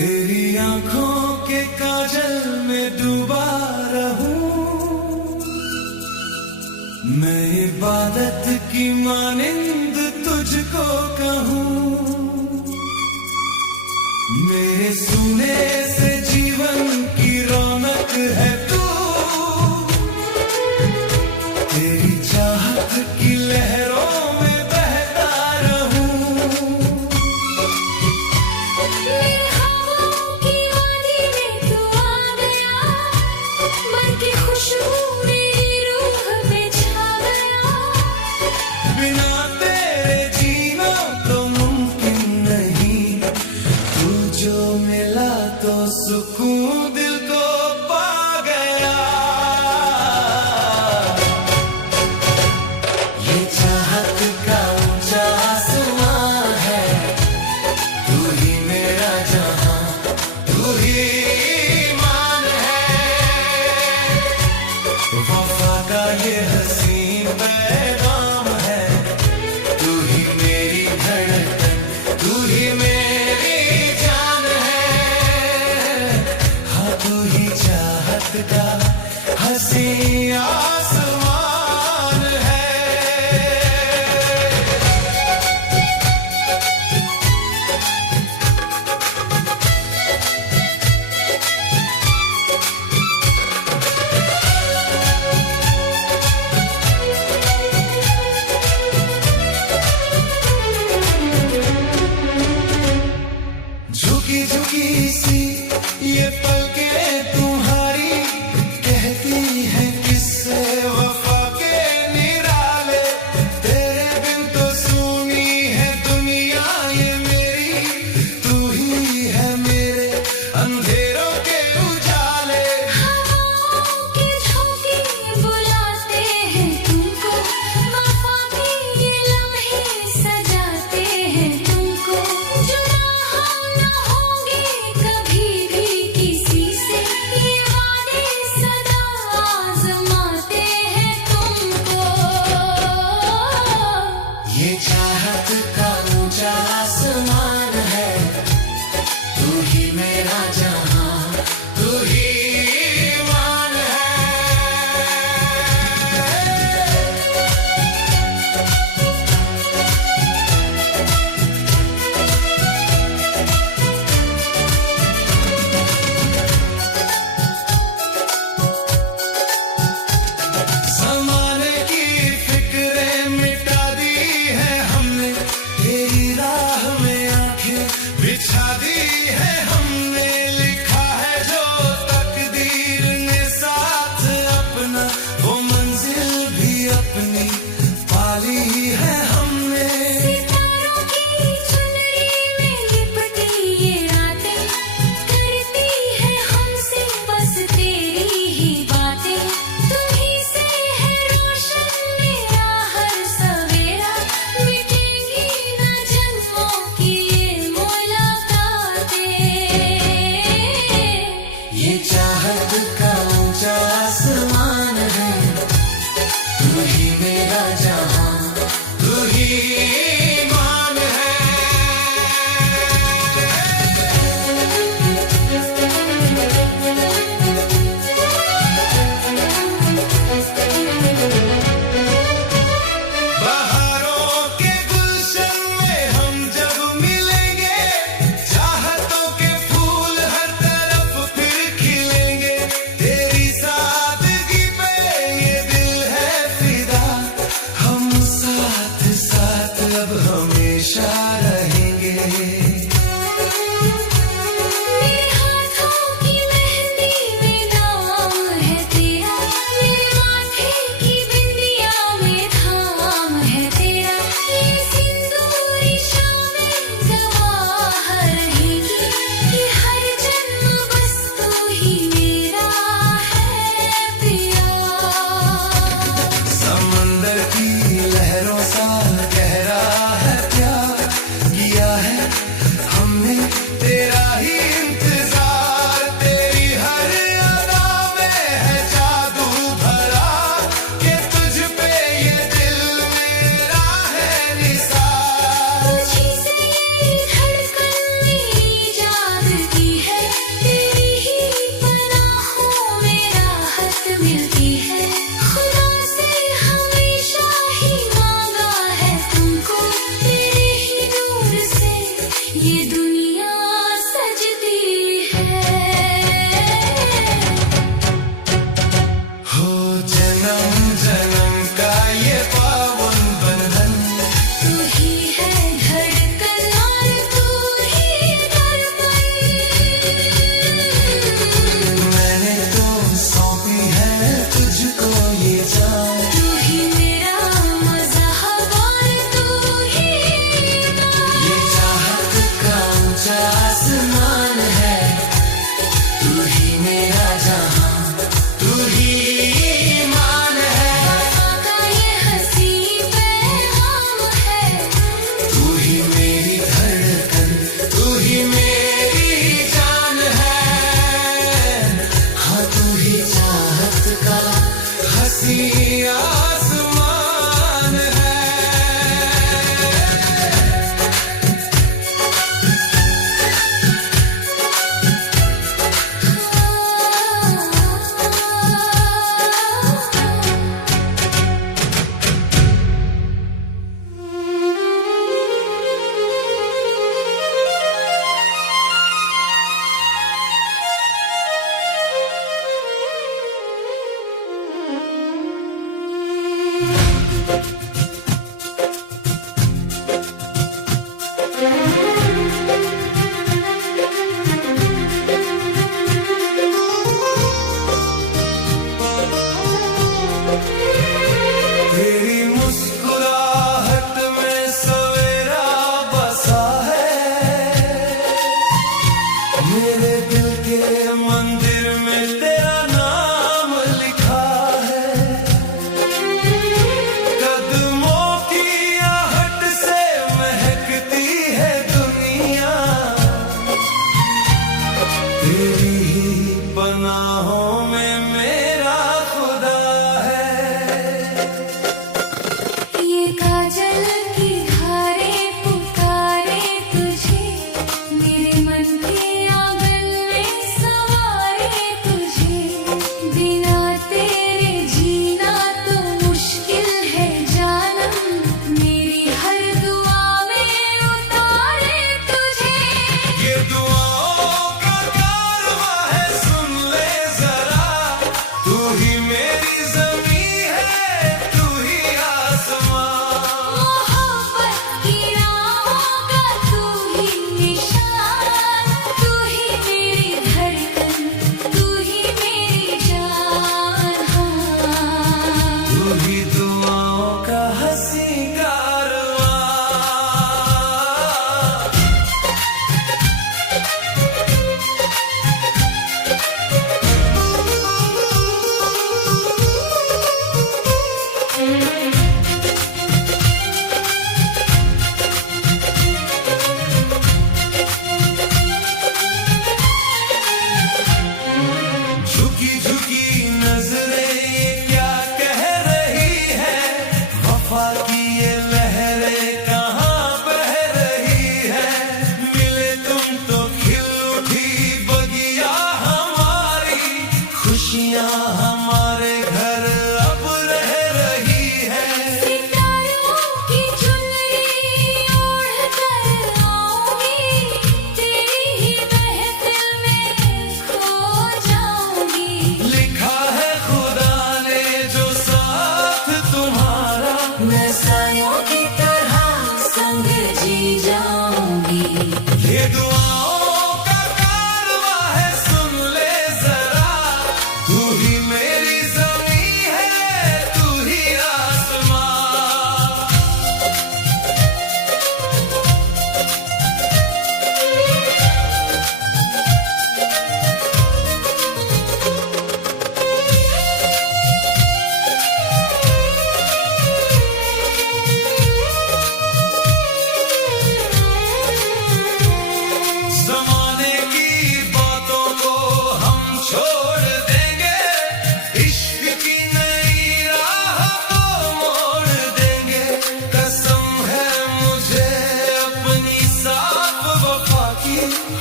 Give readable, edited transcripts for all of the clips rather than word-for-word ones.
तेरी आंखों के काजल में डूबा रहूं, मैं इबादत की मानिंद तुझको कहूं। मेरे सुने से जीवन की रौनक है तू, तेरी चाहत की लहरों में बहता रहूं। मेरे ख्वाबों की वादी में तू आ गया, मन की खुशबू मेरी रूह पे छा गया। बिना तेरे जीना तो मुमकिन नहीं, तू जो मिला तो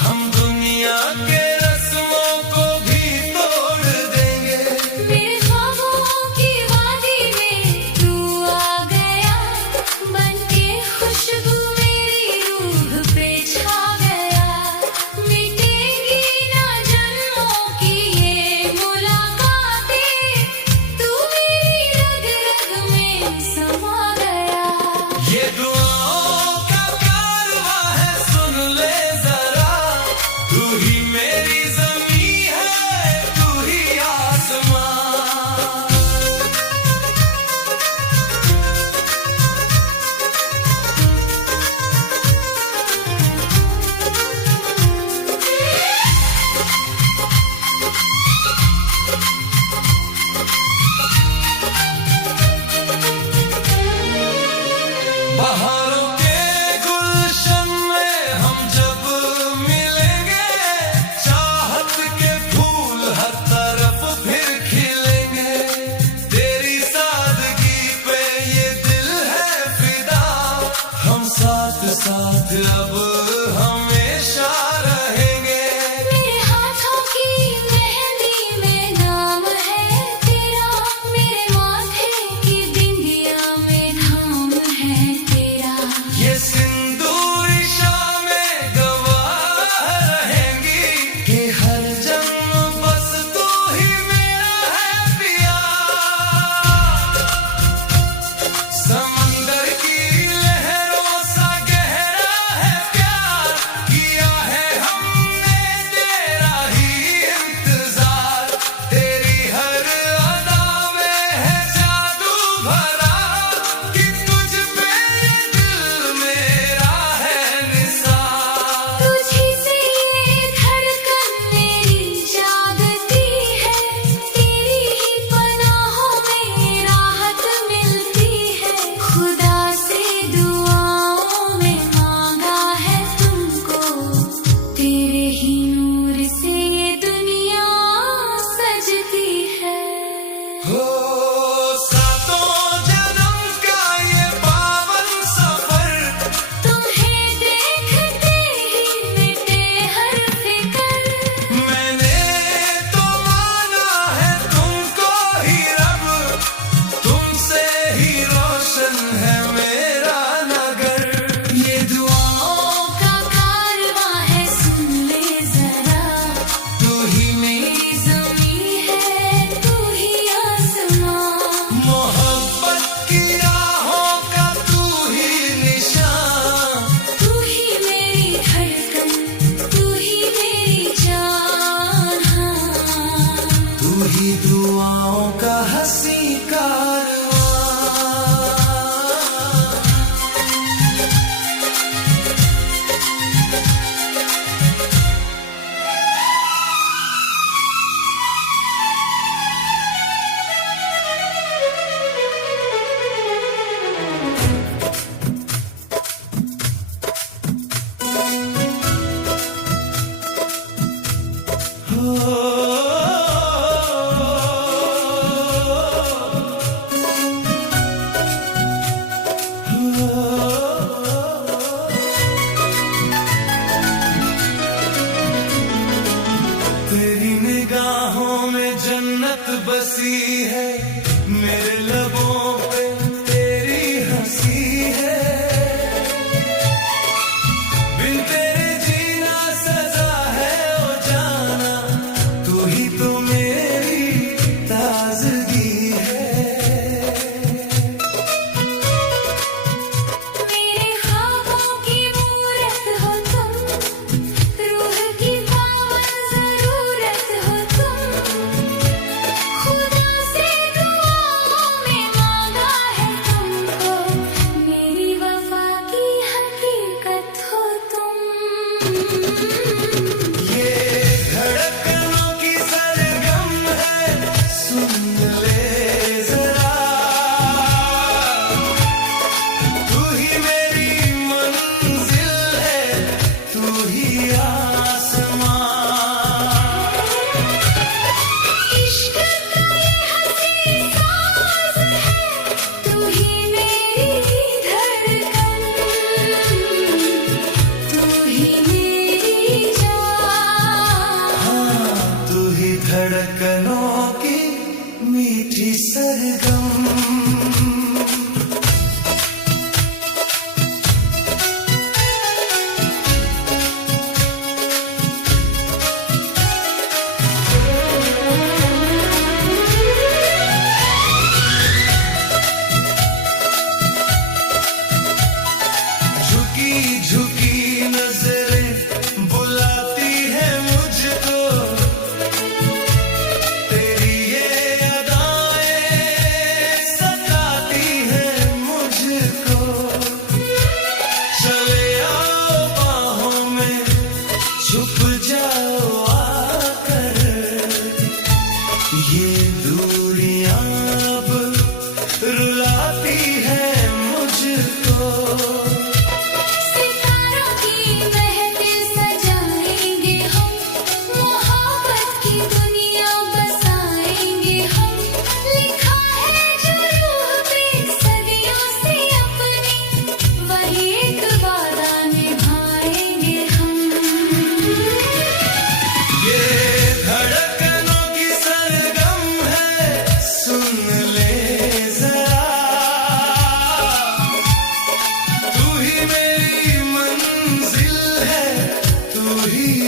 हम दुनिया के रस्मों को भी तोड़ देंगे। मेरे ख्वाबों की वादी में तू आ गया, बनके खुशबू मेरी रूह पे छा गया। मिटेगी ना जन्मों की ये मुलाकातें, तू मेरी रग रग में समा गया। ये दुआओं का कारवां है, सुन ले जरा, तू ही मेरी ज़मीं है, तू ही आसमां। बहारों के गुलशन में हम जब मिलेंगे, चाहत के फूल हर तरफ फिर खिलेंगे। तेरी सादगी पे ये दिल है फिदा, हम साथ साथ अब हमेशा रहेंगे। मेरे हाथों की मेहंदी में नाम है तेरा, मेरे माथे की बिंदिया में नाम है तेरा। ये सिंदूरी शामें गवाह रहेंगी कि हर जन्म बस तू ही मेरा है पिया। समंदर की लहरों सा गहरा है प्यार, किया है हमने तेरा ही इंतजार। तेरी हर अदा में है जादू भरा, कि तुझ पे ये दिल मेरा है निसार। तुझी से ये धड़कन मेरी जागती है, तेरी ही पनाहों में राहत मिलती है। खुदा से दुआओं में मांगा है तुमको, तेरे ही नूर से ये दुनिया सजती है। हो सातों जन्म का ये पावन सफर, तुम्हें देखते ही मिटे हर फिकर। मैंने तो माना है तुमको ही रब, तुमसे ही रोशन है मेरा नगर। ये दुआओं का कारवां है, सुन ले जरा, तू ही मेरी ज़मीं है, तू ही आसमां। मोहब्बत की राहों का तू ही निशान, तू ही मेरी धड़कन, तू ही मेरी जान। हाँ। तू ही दुआओं का हंसी कारवां। तेरी निगाहों में जन्नत बसी है, मेरे लबों पे तेरी हंसी है। बिन तेरे जीना सजा है ओ जाना, तू ही तो मेरी ताजगी है। मेरे ख्वाबों की मूरत हो तुम, रूह की पावन ज़रूरत हो तुम। खुदा से दुआओं में मांगा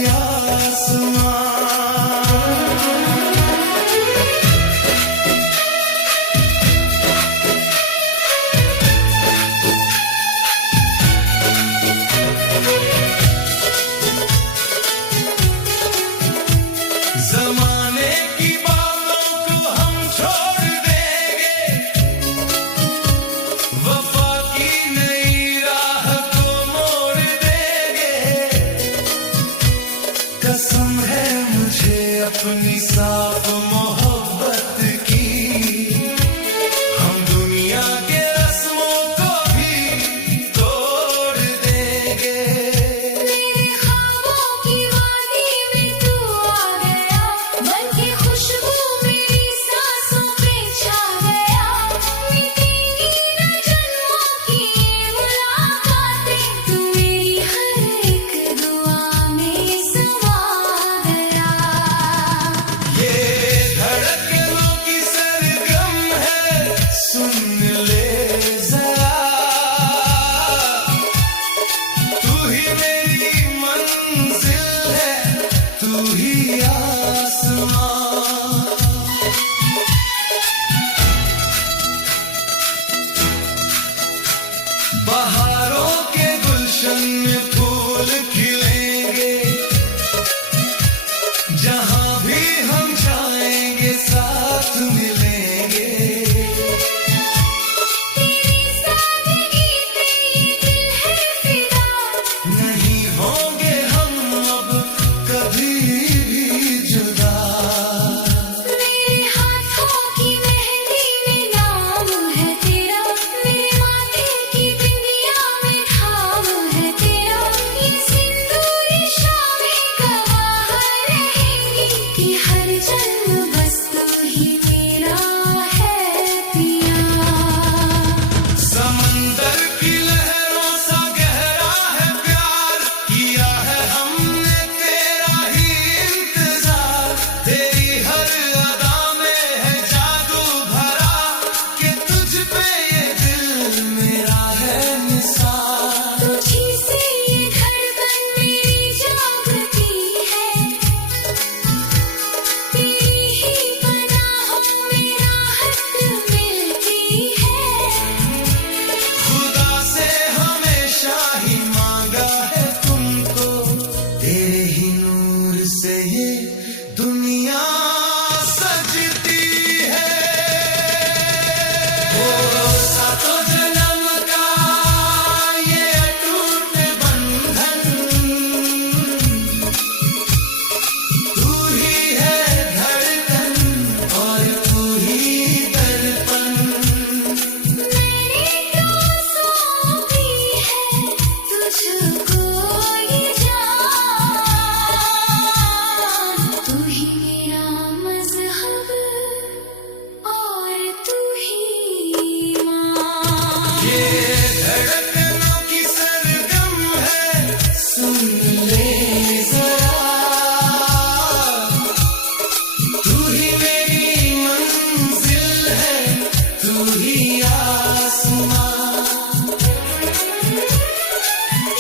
आसमां। जमाने की बातों को हम छोड़ देंगे, वफा की नई राह को मोड़ देंगे। कसम है मुझे अपनी साफ मोहब्बत की, हम दुनिया के रस्मों को भी तोड़ देंगे। मेरे ख्वाबों की वादी में तू आ गया, बनके खुशबू मेरी सांसों पे छा गया। मिटेंगी न जन्मों की ये मुलाकातें, तू मेरी हर एक दुआ में समा गया। ये धड़कनों की सरगम है, सुन ले जरा, तू ही मेरी मंजिल है, तू ही आसमां। बहारों के गुलशन में फूल खिलेंगे, जहां भी हम जाएंगे साथ मिलेंगे। तेरी सादगी पे ये दिल है फिदा, नहीं होंगे हम अब कभी भी जुदा। मेरे हाथों की मेहंदी में नाम है तेरा, मेरे माथे की बिंदिया में थाम है तेरा। ये सिंदूरी शामें गवाह रहेंगी कि हर जन्म बस तू ही मेरा है पिया। समंदर की लहरों सा गहरा है प्यार, किया है हमने तेरा ही इंतजार। तेरी हर अदा में है जादू भरा, कि तुझ पे ये दिल मेरा है निसार। तुझी से ये धड़कन मेरी जागती है, तेरी ही पनाहों में राहत मिलती है। खुदा से हमेशा ही मांगा है तुमको, तेरे ही नूर से ये दुनिया सजती है। वो सातों जन्म का ये अटूट बंधन, तू ही है धड़कन और तू ही दर्पण। मैंने तो सौंपी है तुझको ये जान, तू ही मेरा मज़हब और तू ही ईमान। ये धड़कनों की सरगम है, सुन ले जरा, तू ही मेरी मंजिल है, तू ही आसमां।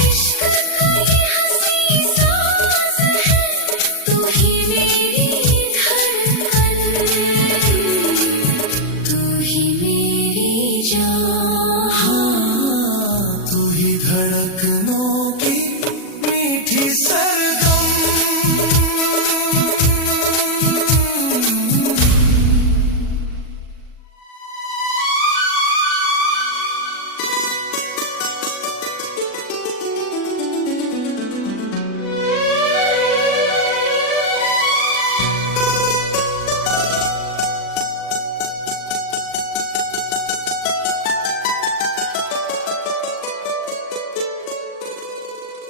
इश्क का ये हंसी साज़ है, तू ही मेरी धड़कन, तू ही मेरी जान। हाँ, तू ही धड़कनों की मीठी सरगम।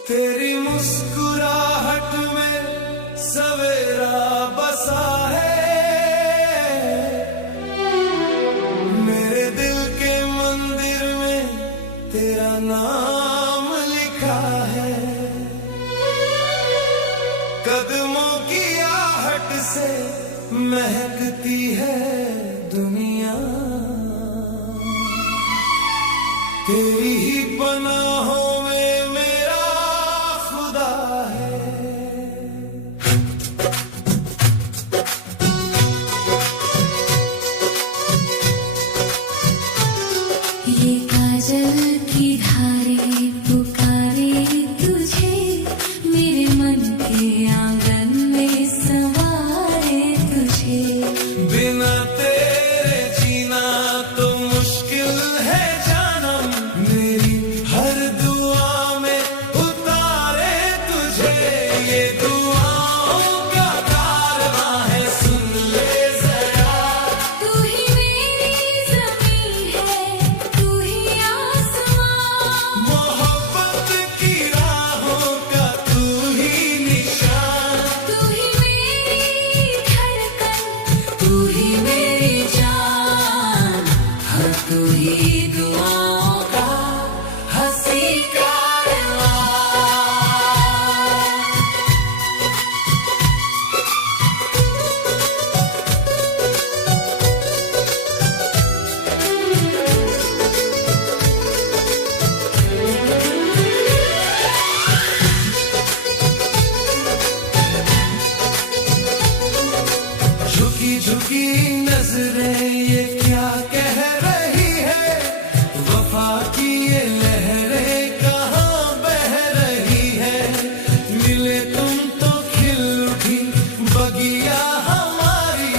तेरी मुस्कुराहट में सवेरा बसा है, मेरे दिल के मंदिर में तेरा नाम लिखा है। कदमों की आहट से महकती है दुनिया, तेरी ही पनाहों में मेरा खुदा है। आंगन में संवारे तुझे। बिना तेरे जीना तो मुश्किल है जानम, मेरी हर दुआ में उतारे तुझे। ये दुआओं का कारवां है, सुन ले जरा। तू ही मेरी ज़मीं है, तू ही आसमां। मोहब्बत की राहों का तू ही निशान। तू ही मेरी धड़कन, तू ही मेरी जान। हाँ, तू ही दुआओं का हंसी कारवां। झुकी झुकी नजरें ये क्या कह रही है, वफा की ये लहरें कहाँ बह रही है। मिले तुम तो खिल उठी बगिया हमारी,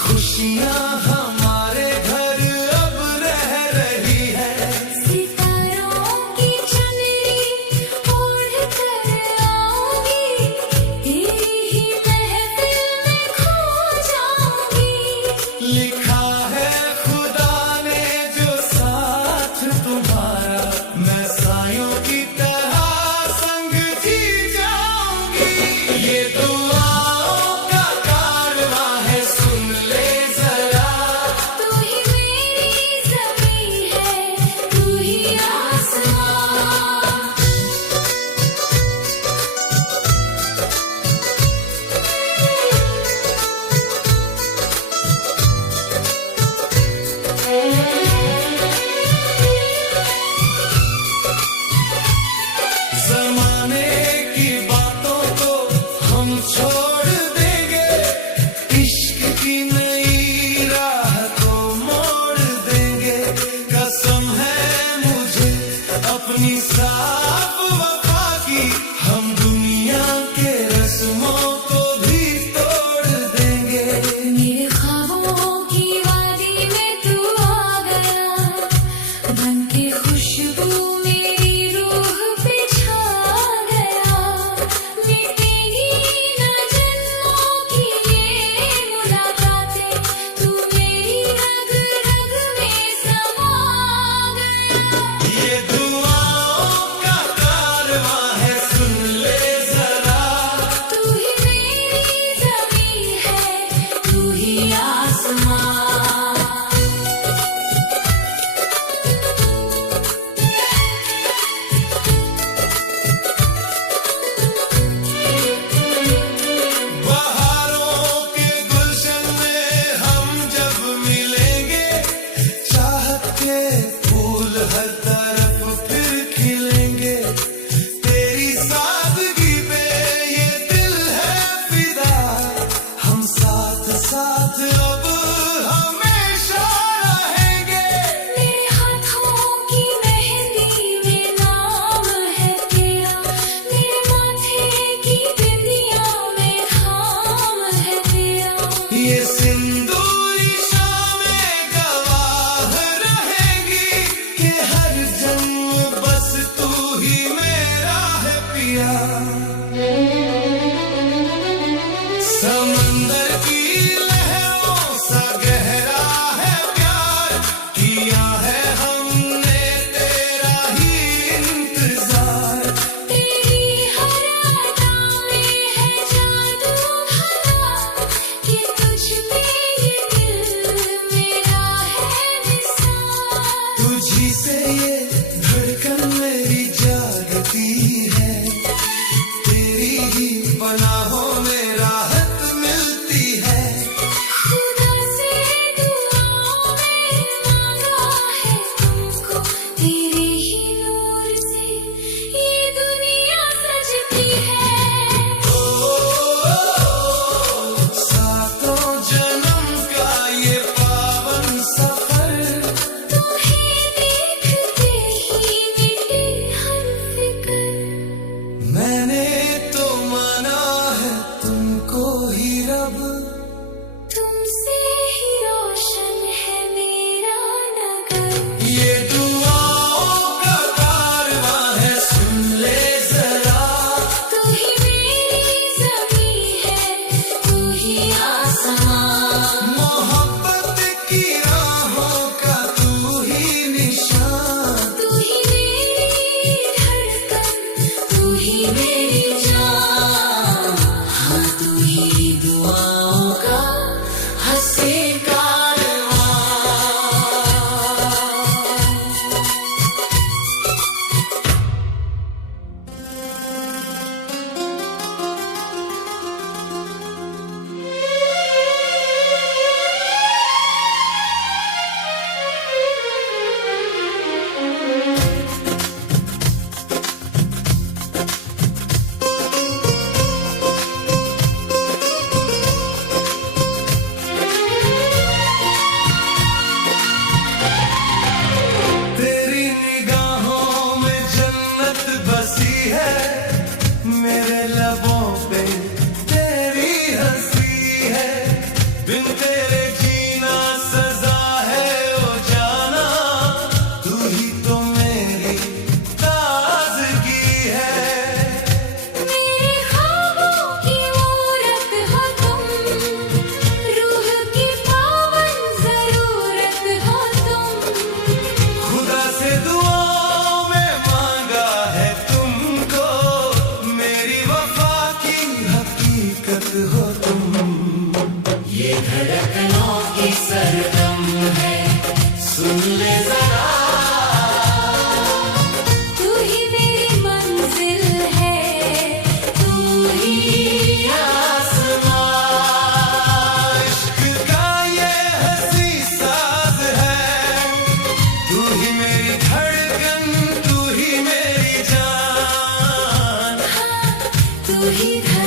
खुशियाँ हमारे घर अब रह रही है। सितारों की चुनरी ओढ़ कर आऊंगी, तेरी ही महफिल में खो जाऊंगी। लिखा है खुदा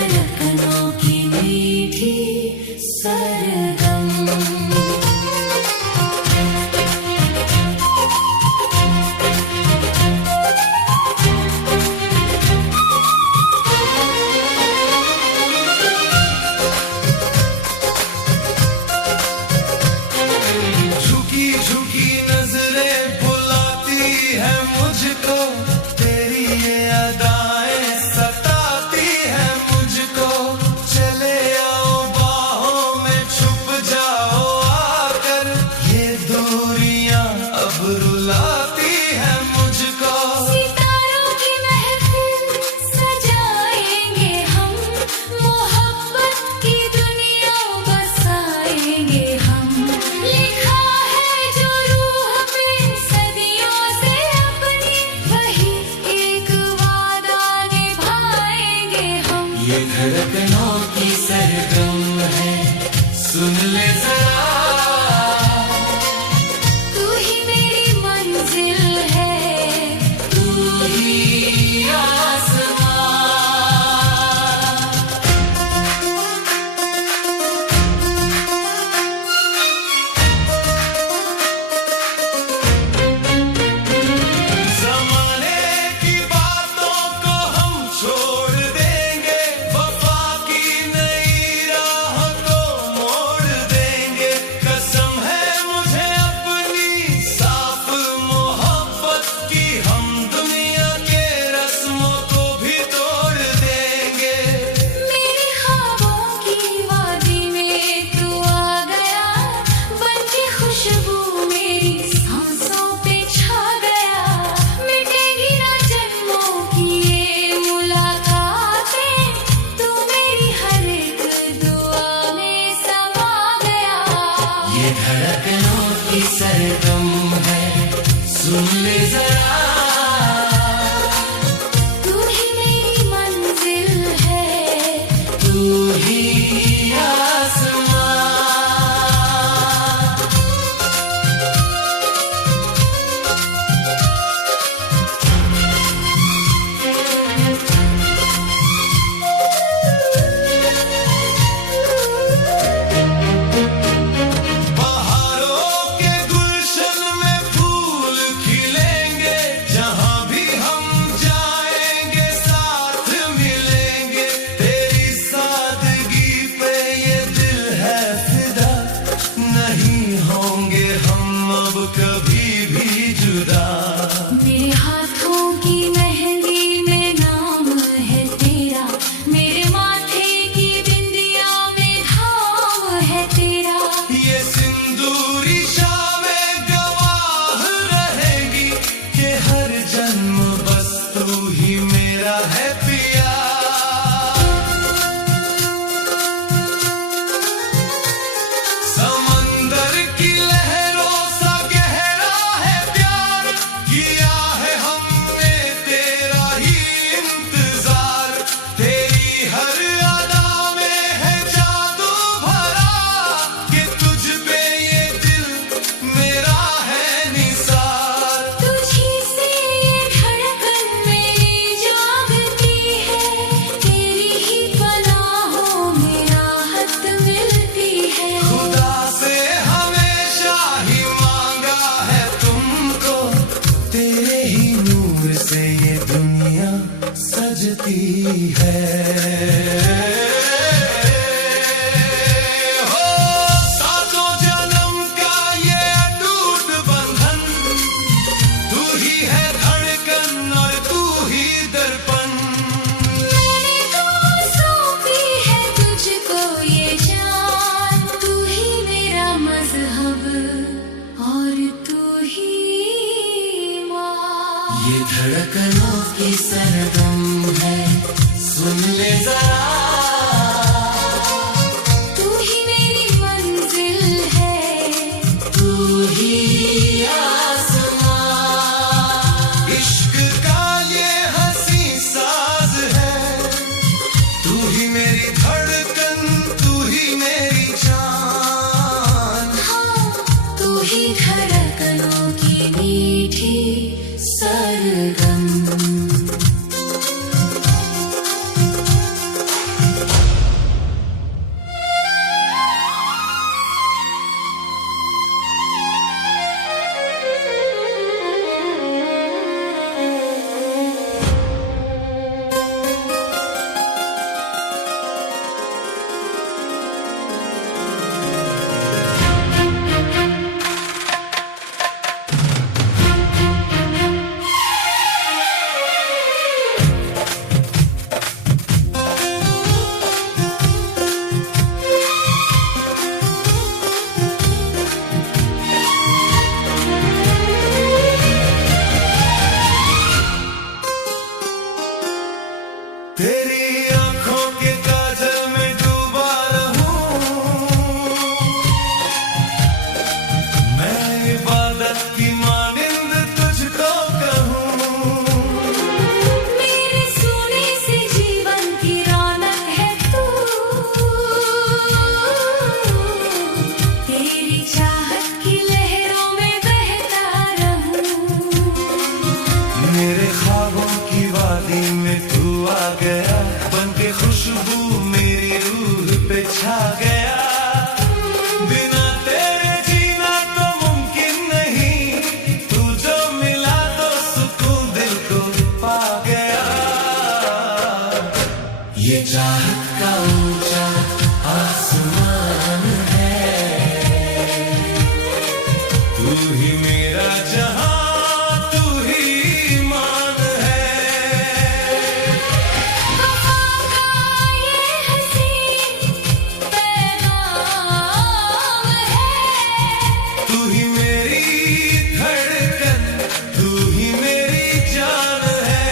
धड़कनों की मीठी सरगम। झुकी झुकी नजरें बुलाती है मुझको, तेरी ये अदाएं सताती है मुझको। चले आओ बाहों में छुप जाओ आकर, ये दूरियां अब रुलाती है मुझको। सितारों की महफिल सजाएंगे हम, मोहब्बत की दुनिया बसाएंगे हम। लिखा है जो रूह पे सदियों से अपनी, वही एक वादा निभाएंगे हम। ये धड़कनों की सरगम है, सुन ले जरा। तू ही मेरी मंजिल है, तू ही आसमां। ज़माने की बातों को हम छोड़ देंगे, वफा की नई राह को मोड़ देंगे। कसम है मुझे अपनी साफ मोहब्बत की, हम दुनिया के रस्मों को भी तोड़ देंगे। मेरे ख्वाबों की वादी में तू आ गया, बन के खुशबू मेरी सांसों पे छा गया। मिटेगी ना जन्मों की ये मुलाकातें, तू मेरी हर एक दुआ में समा गया। ये धड़कनों की सरगम है, सुन ले जरा। तू ही मेरी मंजिल है, तू ही आसमां। बहारों के गुलशन में फूल खिलेंगे, जहां भी हम जाएंगे साथ मिलेंगे। तेरी सादगी पे ये दिल है फिदा, नहीं होंगे हम अब कभी भी जुदा। मेरे हाथों की मेहंदी में नाम है तेरा, मेरे माथे की बिंदिया में धाम है तेरा। ये सिंदूरी शामें गवाह रहेगी कि हर जन्म बस तू ही मेरा है पिया। समंदर की लहरों सा गहरा है प्यार, किया है हमने तेरा ही इंतजार। तेरी हर अदा में है जादू भरा, कि तुझ पे ये दिल मेरा है निसार। तुझी से ये धड़कन मेरी जागती है, तेरी ही पनाहों में राहत मिलती है। खुदा से हमेशा ही मांगा है तुमको, तेरे ही नूर से ये दुनिया सजती है। हो सातों जन्म का ये अटूट बंधन, तू ही है धड़कन और तू ही दर्पण। मैंने तो सौंपी है तुझको ये जान, तू ही मेरा मजहब और तू ही ईमान। ये धड़कनों की सरगम है, सुन ले जरा। तू ही मेरी मंजिल है, तू ही आसमां। इश्क का ये हंसी साज है, तू ही मेरी धड़कन, तू ही मेरी जान। हाँ, तू ही धड़कनों की मीठी सरगम। पे छा गया, बिना तेरे जीना तो मुमकिन नहीं, तू जो मिला तो सुकून दिल को पा गया। ये चाहत का ऊंचा आसमान है, तू ही मेरा जहां, तू ही मान है। वफा का ये हसीन पैगाम है, तू ही मेरी धड़कन, तू ही मेरी जान है।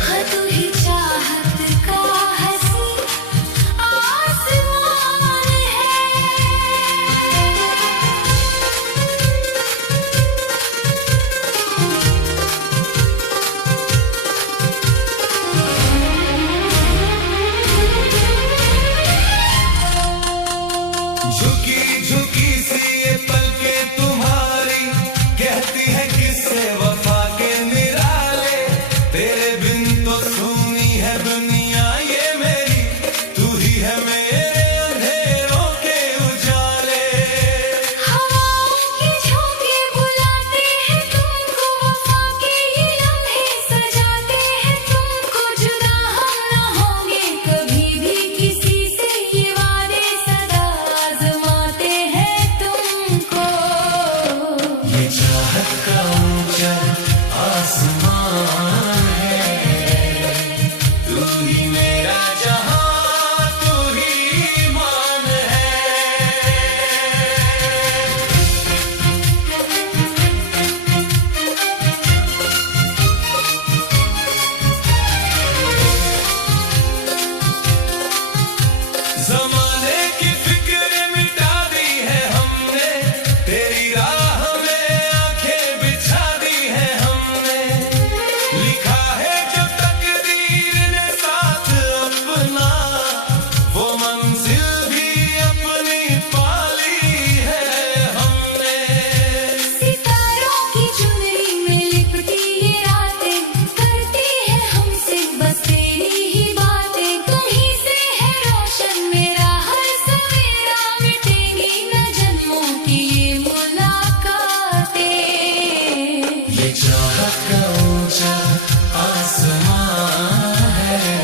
हाँ तू ही चाहत का हसीन आसमान है। झुकी झुकी सी ये पलकें तुम्हारी, कहती है किससे वफा के निराले, तेरे बिन तो सूनी है दुनिया ये मेरी, तू ही है मेरे अंधेरों के उजाले। हवाओं के झोंके बुलाते हैं तुमको, वफा के ये लम्हे सजाते हैं तुमको, जुदा हम न होंगे कभी भी किसी से, ये वादे सदा आजमाते हैं तुमको। ये चाहत का ऊंचा आसमान है, तू ही मेरा जहां, तू ही मान है। ज़माने की फिक्र मिटा दी है हमने, तेरी राह में आंखें बिछा दी है हमने, लिखा है जो तकदीर ने साथ अपना, वो मंजिल भी अपनी पाली है हमने। सितारों की चुनरी में लिपटी ये रातें, करती है हमसे बस तेरी ही बातें, कहीं से है रोशन मेरा हर सवेरा, मिटेंगी न जन्मों की ये मुलाकातें। ये चाहत का ऊंचा आसमान है,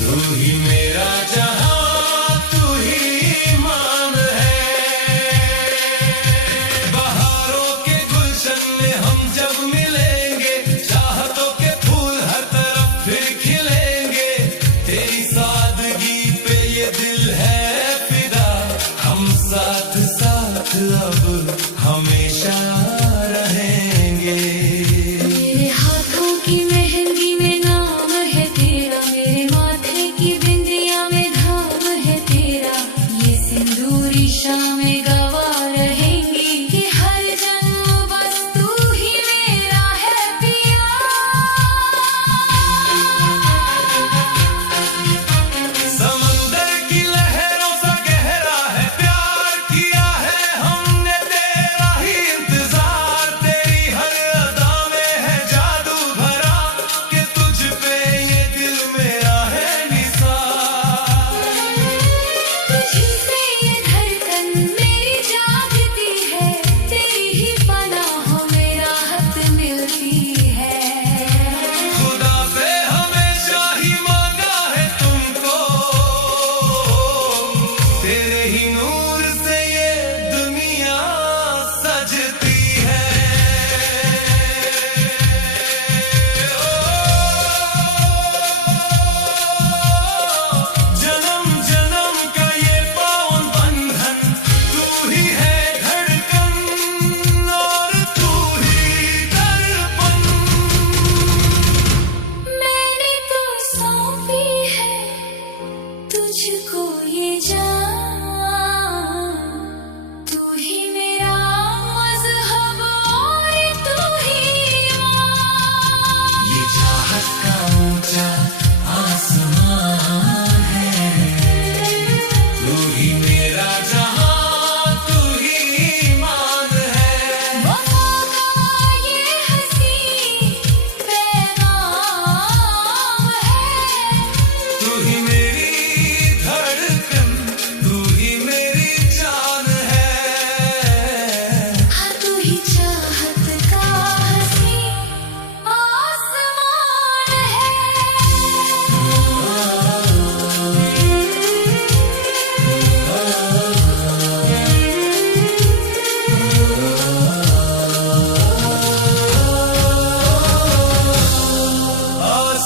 तू ही मेरा जहां, तू ही मान है। बहारों के गुलशन में हम जब मिलेंगे, चाहतों के फूल हर तरफ फिर खिलेंगे, तेरी सादगी पे ये दिल है फिदा, हम साथ साथ अब हमेशा रहेंगे। मेरे हाथों की मेहंदी में नाम है तेरा, मेरे माथे की बिंदिया में धाम है तेरा, ये सिंदूरी शामें गवाह रहेंगी कि हर जन्म बस तू ही मेरा है पिया।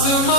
आसमां